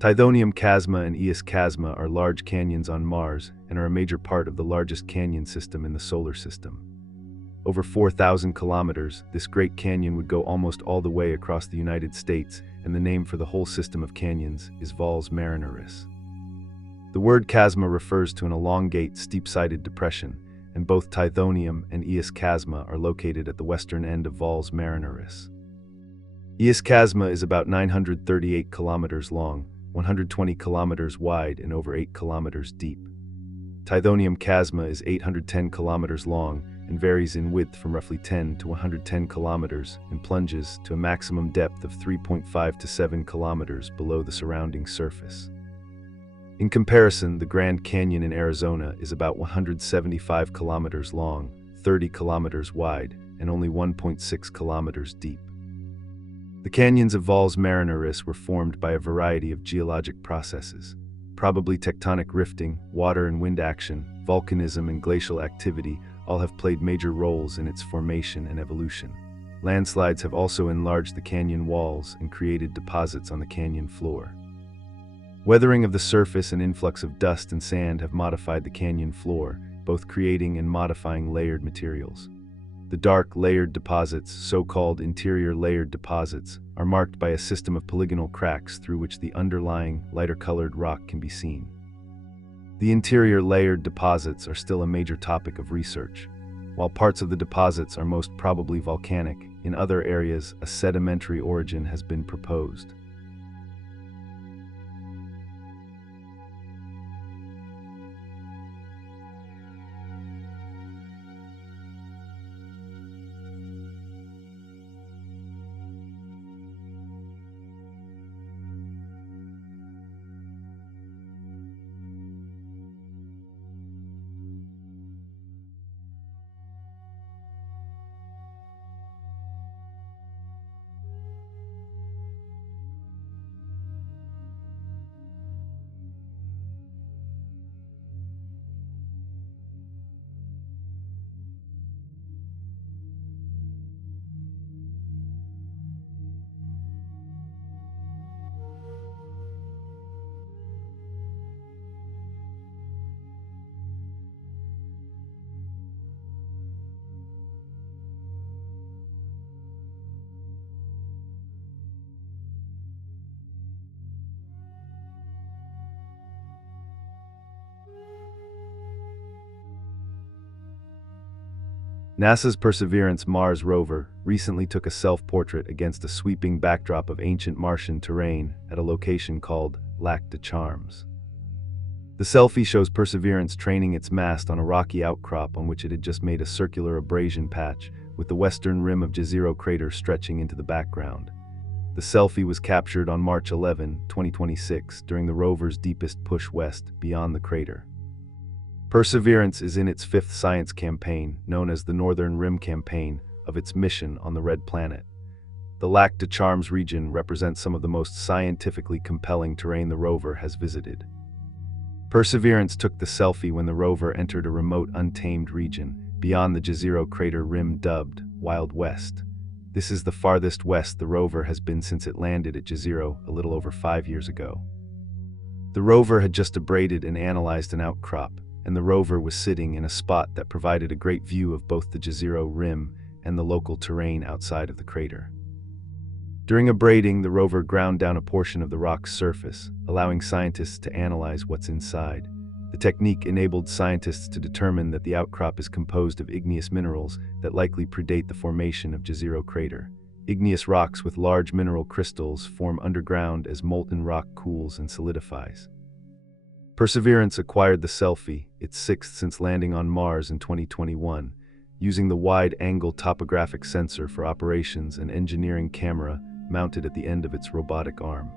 Tithonium Chasma and Eos Chasma are large canyons on Mars and are a major part of the largest canyon system in the solar system. Over 4,000 kilometers, this Great Canyon would go almost all the way across the United States, and the name for the whole system of canyons is Valles Marineris. The word chasma refers to an elongate, steep-sided depression, and both Tithonium and Eos Chasma are located at the western end of Valles Marineris. Eos Chasma is about 938 kilometers long, 120 kilometers wide, and over 8 kilometers deep. Tithonium Chasma is 810 kilometers long and varies in width from roughly 10 to 110 kilometers and plunges to a maximum depth of 3.5 to 7 kilometers below the surrounding surface. In comparison, the Grand Canyon in Arizona is about 175 kilometers long, 30 kilometers wide, and only 1.6 kilometers deep. The canyons of Valles Marineris were formed by a variety of geologic processes. Probably tectonic rifting, water and wind action, volcanism, and glacial activity all have played major roles in its formation and evolution. Landslides have also enlarged the canyon walls and created deposits on the canyon floor. Weathering of the surface and influx of dust and sand have modified the canyon floor, both creating and modifying layered materials. The dark, layered deposits, so-called interior layered deposits, are marked by a system of polygonal cracks through which the underlying, lighter-colored rock can be seen. The interior layered deposits are still a major topic of research. While parts of the deposits are most probably volcanic, in other areas a sedimentary origin has been proposed. NASA's Perseverance Mars rover recently took a self-portrait against a sweeping backdrop of ancient Martian terrain at a location called Lac de Charmes. The selfie shows Perseverance training its mast on a rocky outcrop on which it had just made a circular abrasion patch, with the western rim of Jezero crater stretching into the background. The selfie was captured on March 11, 2026, during the rover's deepest push west beyond the crater. Perseverance is in its fifth science campaign, known as the Northern Rim Campaign, of its mission on the Red Planet. The Lac de Charmes region represents some of the most scientifically compelling terrain the rover has visited. Perseverance took the selfie when the rover entered a remote, untamed region beyond the Jezero crater rim dubbed Wild West. This is the farthest west the rover has been since it landed at Jezero a little over 5 years ago. The rover had just abraded and analyzed an outcrop, and the rover was sitting in a spot that provided a great view of both the Jezero rim and the local terrain outside of the crater. During abrading, the rover ground down a portion of the rock's surface, allowing scientists to analyze what's inside. The technique enabled scientists to determine that the outcrop is composed of igneous minerals that likely predate the formation of Jezero crater. Igneous rocks with large mineral crystals form underground as molten rock cools and solidifies. Perseverance acquired the selfie, its sixth since landing on Mars in 2021, using the wide-angle topographic sensor for operations and engineering camera mounted at the end of its robotic arm.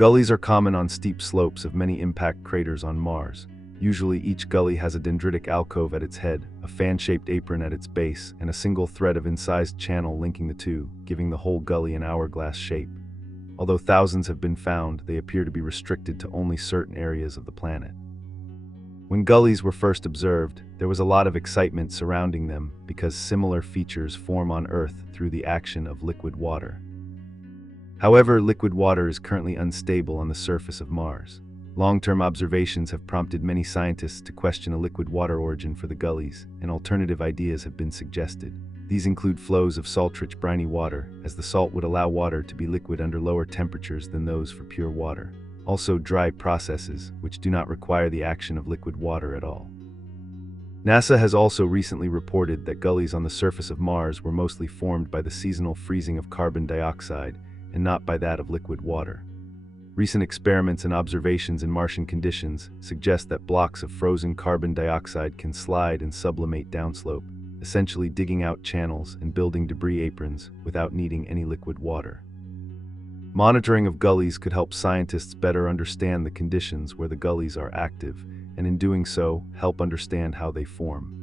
Gullies are common on steep slopes of many impact craters on Mars. Usually each gully has a dendritic alcove at its head, a fan-shaped apron at its base, and a single thread of incised channel linking the two, giving the whole gully an hourglass shape. Although thousands have been found, they appear to be restricted to only certain areas of the planet. When gullies were first observed, there was a lot of excitement surrounding them because similar features form on Earth through the action of liquid water. However, liquid water is currently unstable on the surface of Mars. Long-term observations have prompted many scientists to question a liquid water origin for the gullies, and alternative ideas have been suggested. These include flows of salt-rich briny water, as the salt would allow water to be liquid under lower temperatures than those for pure water. Also dry processes, which do not require the action of liquid water at all. NASA has also recently reported that gullies on the surface of Mars were mostly formed by the seasonal freezing of carbon dioxide and not by that of liquid water. Recent experiments and observations in Martian conditions suggest that blocks of frozen carbon dioxide can slide and sublimate downslope, essentially digging out channels and building debris aprons without needing any liquid water. Monitoring of gullies could help scientists better understand the conditions where the gullies are active, and in doing so, help understand how they form.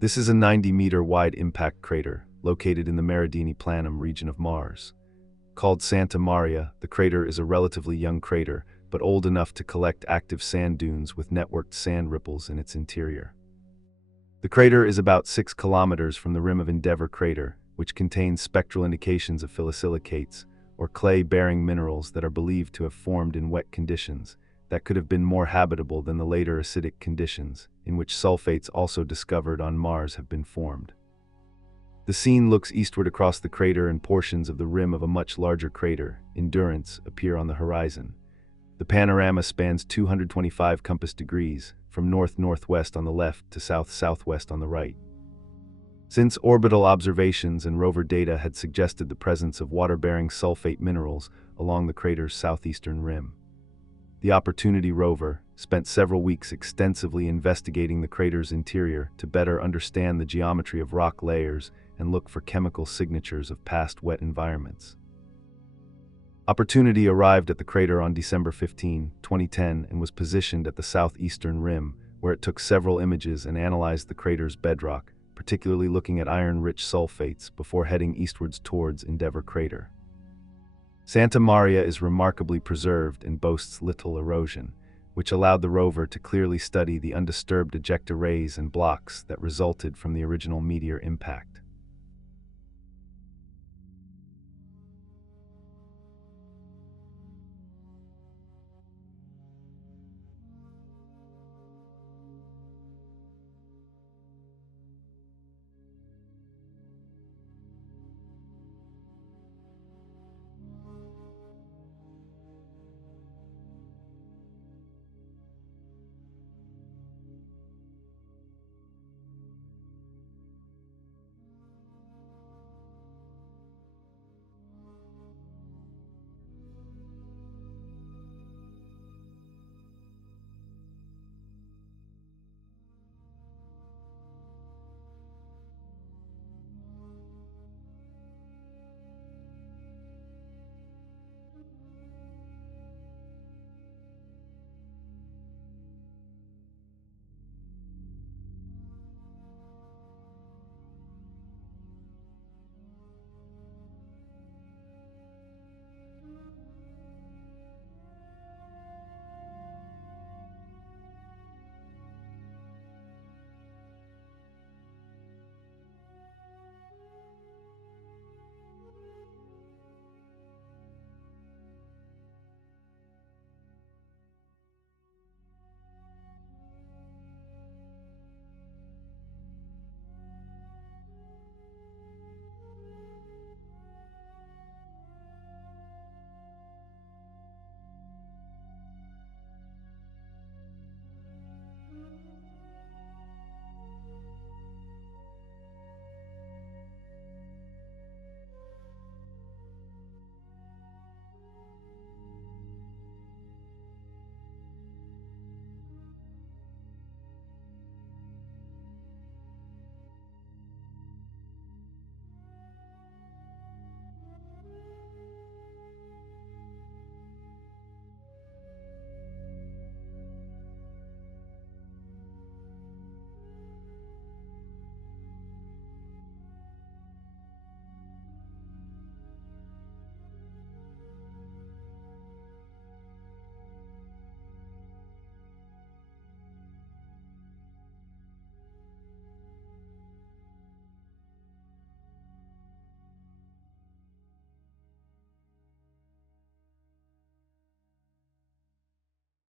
This is a 90-meter wide impact crater located in the Meridini Planum region of Mars. Called Santa Maria, the crater is a relatively young crater, but old enough to collect active sand dunes with networked sand ripples in its interior. The crater is about 6 kilometers from the rim of Endeavour crater, which contains spectral indications of phyllosilicates, or clay-bearing minerals that are believed to have formed in wet conditions that could have been more habitable than the later acidic conditions, in which sulfates also discovered on Mars have been formed. The scene looks eastward across the crater, and portions of the rim of a much larger crater, Endurance, appear on the horizon. The panorama spans 225 compass degrees, from north-northwest on the left to south-southwest on the right. Since orbital observations and rover data had suggested the presence of water-bearing sulfate minerals along the crater's southeastern rim, the Opportunity rover spent several weeks extensively investigating the crater's interior to better understand the geometry of rock layers and look for chemical signatures of past wet environments. Opportunity arrived at the crater on December 15, 2010, and was positioned at the southeastern rim, where it took several images and analyzed the crater's bedrock, particularly looking at iron-rich sulfates, before heading eastwards towards Endeavour crater. Santa Maria is remarkably preserved and boasts little erosion, which allowed the rover to clearly study the undisturbed ejecta rays and blocks that resulted from the original meteor impact.